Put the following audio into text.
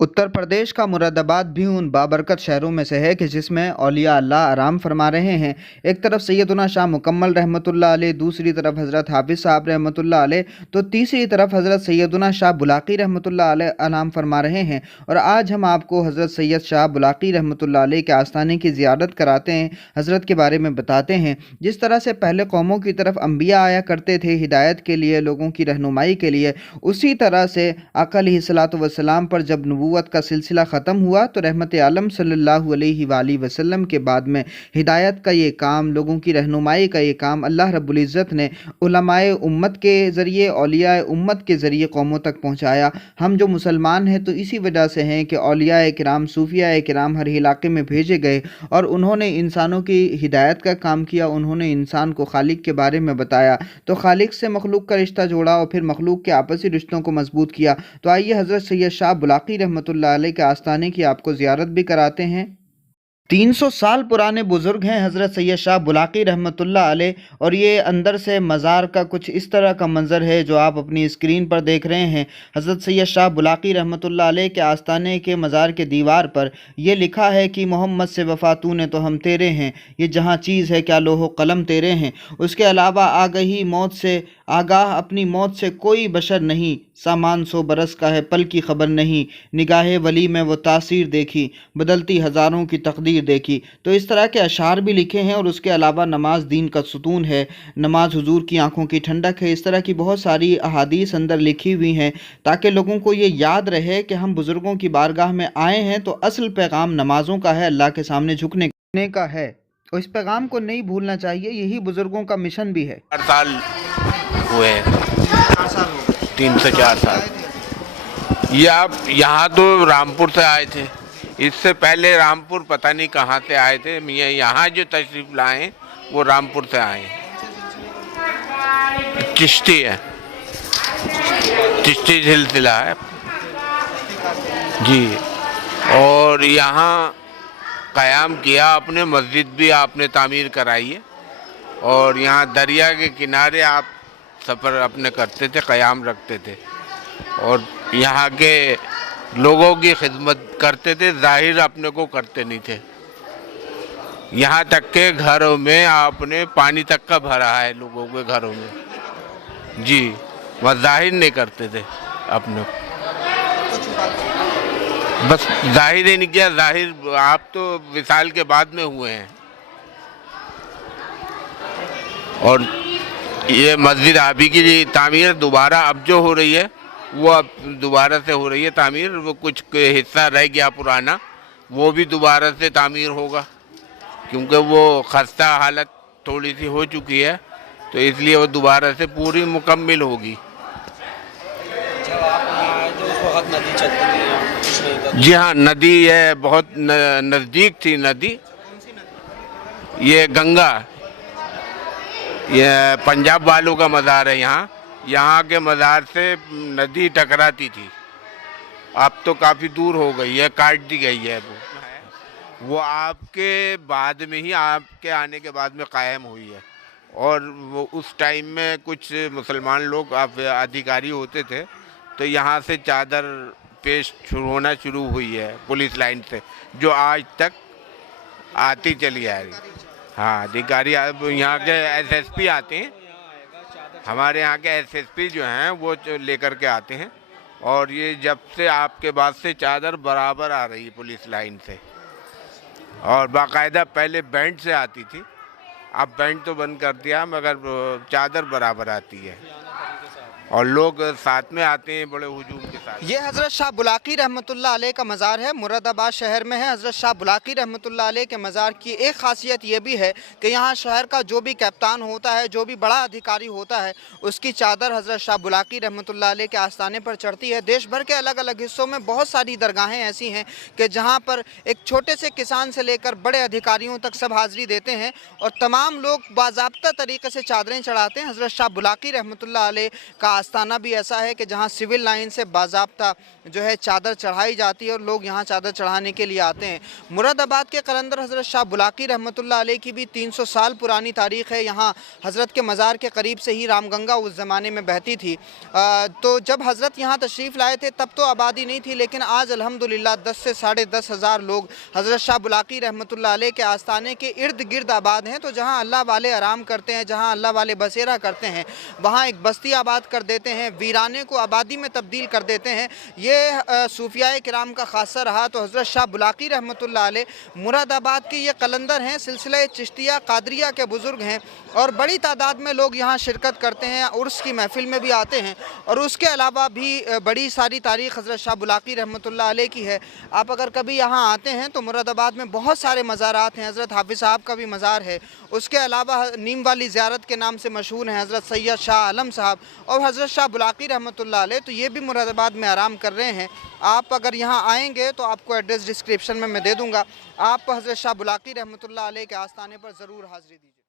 उत्तर प्रदेश का मुरादाबाद भी उन बाबरकत शहरों में से है कि जिसमें औलिया अल्लाह आराम फरमा रहे हैं। एक तरफ सैयदुना शाह मुकम्मल रहमतुल्लाह अलैह, दूसरी तरफ हज़रत हाफिज़ साहब रहमतुल्लाह अलैह, तो तीसरी तरफ हज़रत सैयदुना शाह बुलाकी रहमतुल्लाह अलैह आराम फरमा रहे हैं। और आज हम आपको हज़रत सैयद शाह बुलाकी रहमतुल्लाह अलैह के आस्थाने की ज़ियारत कराते हैं, हज़रत के बारे में बताते हैं। जिस तरह से पहले कौमों की तरफ अम्बिया आया करते थे हिदायत के लिए, लोगों की रहनुमाई के लिए, उसी तरह से आका अलैहिस्सलातु वस्सलाम पर जब नबूवत का सिलसिला ख़त्म हुआ तो रहमत आलम सल्लल्लाहु अलैहि वसल्लम के बाद में हिदायत का ये काम, लोगों की रहनुमाई का ये काम अल्लाह रब्बुल इज़्ज़त ने उलमाए उम्मत के ज़रिए, औलियाए उम्मत के ज़रिए कौमों तक पहुँचाया। हम जो मुसलमान हैं तो इसी वजह से हैं कि औलियाए किराम, सूफियाए किराम हर इलाके में भेजे गए और उन्होंने इंसानों की हिदायत का काम किया। उन्होंने इंसान को खालिक के बारे में बताया, तो खालिक से मखलूक का रिश्ता जोड़ा और फिर मखलूक के आपसी रिश्तों को मजबूत किया। तो आइए हज़रत सैयद शाह बुलाकी रहमतुल्लाह अलैह के आस्थाने की आपको ज़ियारत भी कराते हैं। 300 साल पुराने बुज़ुर्ग हैं हज़रत सैयद शाह बुलाकी रहमतुल्लाह अलैह, और ये अंदर से मज़ार का कुछ इस तरह का मंज़र है जो आप अपनी स्क्रीन पर देख रहे हैं। हज़रत सैयद शाह बुलाकी रहमतुल्लाह अलैह के आस्थाने के मज़ार के दीवार पर ये लिखा है कि मोहम्मद से वफ़ा तूने तो हम तेरे हैं, ये जहाँ चीज़ है क्या लोहो कलम तेरे हैं। उसके अलावा आगही मौत से आगाह अपनी मौत से कोई बशर नहीं, सामान 100 बरस का है पल की खबर नहीं, निगाहे वली में वो तासीर देखी, बदलती हज़ारों की तकदीर देखी। तो इस तरह के अशार भी लिखे हैं। और उसके अलावा नमाज दीन का सुतून है, नमाज हुजूर की आंखों की ठंडक है। इस तरह की बहुत सारी अहादीस अंदर लिखी हुई हैं ताकि लोगों को ये याद रहे कि हम बुज़ुर्गों की बारगाह में आए हैं तो असल पैगाम नमाज़ों का है, अल्लाह के सामने झुकने का है, और इस पैगाम को नहीं भूलना चाहिए। यही बुज़ुर्गों का मिशन भी है। 4 साल हुए हैं, 3 से 4 साल। ये आप यहाँ तो रामपुर से आए थे, इससे पहले रामपुर पता नहीं कहाँ से आए थे। यहाँ जो तशरीफ लाए वो रामपुर से आए हैं। चिश्ती है, चिश्ती सिलसिला है जी। और यहाँ क़याम किया आपने, मस्जिद भी आपने तामीर कराई है। और यहाँ दरिया के किनारे आप सफ़र अपने करते थे, क़याम रखते थे और यहाँ के लोगों की खिदमत करते थे। ज़ाहिर अपने को करते नहीं थे। यहाँ तक के घरों में आपने पानी तक का भरा है लोगों के घरों में जी, वह ज़ाहिर नहीं करते थे अपने को, बस ज़ाहिर ही नहीं किया। ज़ाहिर आप तो विसाल के बाद में हुए हैं। और ये मस्जिद आबी की तामीर दोबारा अब जो हो रही है वो अब दोबारा से हो रही है तामीर। वो कुछ हिस्सा रह गया पुराना, वो भी दोबारा से तामीर होगा क्योंकि वो खस्ता हालत थोड़ी सी हो चुकी है, तो इसलिए वो दोबारा से पूरी मुकम्मल होगी। जब आप यहाँ आए थे उस वक्त नदी चलती थी या कुछ नहीं था? जी हाँ, नदी है, बहुत नज़दीक थी नदी। ये गंगा, ये पंजाब वालों का मज़ार है। यहाँ के मज़ार से नदी टकराती थी, अब तो काफ़ी दूर हो गई है, काट दी गई है। वो आपके बाद में ही, आपके आने के बाद में कायम हुई है। और वो उस टाइम में कुछ मुसलमान लोग अधिकारी होते थे, तो यहाँ से चादर पेश होना शुरू हुई है पुलिस लाइन से, जो आज तक आती चली आ रही। हाँ, अधिकारी यहाँ के एसएसपी आते हैं, हमारे यहाँ के एसएसपी जो हैं वो लेकर के आते हैं। और ये जब से आपके बाद से चादर बराबर आ रही है पुलिस लाइन से। और बाकायदा पहले बैंड से आती थी, अब बैंड तो बंद कर दिया, मगर चादर बराबर आती है और लोग साथ में आते हैं बड़े हुजूम के साथ। ये हज़रत शाह बुलाकी रहमतुल्लाह अलैह का मज़ार है, मुरादाबाद शहर में है। हज़रत शाह बुलाकी रहमतुल्लाह अलैह के मज़ार की एक ख़ासियत ये भी है कि यहाँ शहर का जो भी कैप्टान होता है, जो भी बड़ा अधिकारी होता है, उसकी चादर हज़रत शाह बुलाकी रहमतुल्लाह अलैह के आस्थाने पर चढ़ती है। देश भर के अलग अलग हिस्सों में बहुत सारी दरगाहें ऐसी हैं कि जहाँ पर एक छोटे से किसान से लेकर बड़े अधिकारियों तक सब हाज़िरी देते हैं और तमाम लोग बाज़ाब्ता तरीके से चादरें चढ़ाते हैं। हज़रत शाह बुलाकी रहमतुल्लाह अलैह का आस्थाना भी ऐसा है कि जहाँ सिविल लाइन से बाज़ाब्ता जो है चादर चढ़ाई जाती है और लोग यहाँ चादर चढ़ाने के लिए आते हैं। मुरादाबाद के कलंदर हज़रत शाह बुलाकी रहमतुल्लाह अलैह की भी 300 साल पुरानी तारीख़ है। यहाँ हज़रत के मज़ार के करीब से ही रामगंगा उस ज़माने में बहती थी। तो जब हज़रत यहाँ तशरीफ़ लाए थे तब तो आबादी नहीं थी, लेकिन आज अल्हम्दुलिल्लाह 10 से 10,500 लोग हज़रत शाह बुलाकी रहमतुल्लाह अलैह के आस्थाने के इर्द गिर्द आबाद हैं। तो जहाँ अल्लाह वाले आराम करते हैं, जहाँ अल्लाह वाले बसेरा करते हैं, वहाँ एक बस्ती आबाद कर देते हैं, वीराने को आबादी में तब्दील कर देते हैं। ये सूफियाए किराम का खासा रहा। तो हज़रत शाह बुलाकी रहमतुल्लाह अलैह मुरादाबाद के ये कलंदर हैं, सिलसिला चिश्तिया कादरिया के बुज़ुर्ग हैं और बड़ी तादाद में लोग यहाँ शिरकत करते हैं, उर्स की महफिल में भी आते हैं। और उसके अलावा भी बड़ी सारी तारीख़ हज़रत शाह बुलाकी रहमतुल्लाह अलैह की है। आप अगर कभी यहाँ आते हैं तो मुरादाबाद में बहुत सारे मज़ारात हैं। हज़रत हाफिज़ साहब का भी मज़ार है। उसके अलावा नीम वाली ज़ियारत के नाम से मशहूर हैं हज़रत सैयद शाह आलम साहब और हज़रत शाह बुलाकी रहमतुल्लाह अलैह। तो ये भी मुरादाबाद में आराम कर रहे हैं। आप अगर यहाँ आएंगे तो आपको एड्रेस डिस्क्रिप्शन में मैं दे दूँगा। आप हज़रत शाह बुलाकी रहमतुल्लाह अलैह के आस्थाने पर ज़रूर हाज़िरी दीजिए।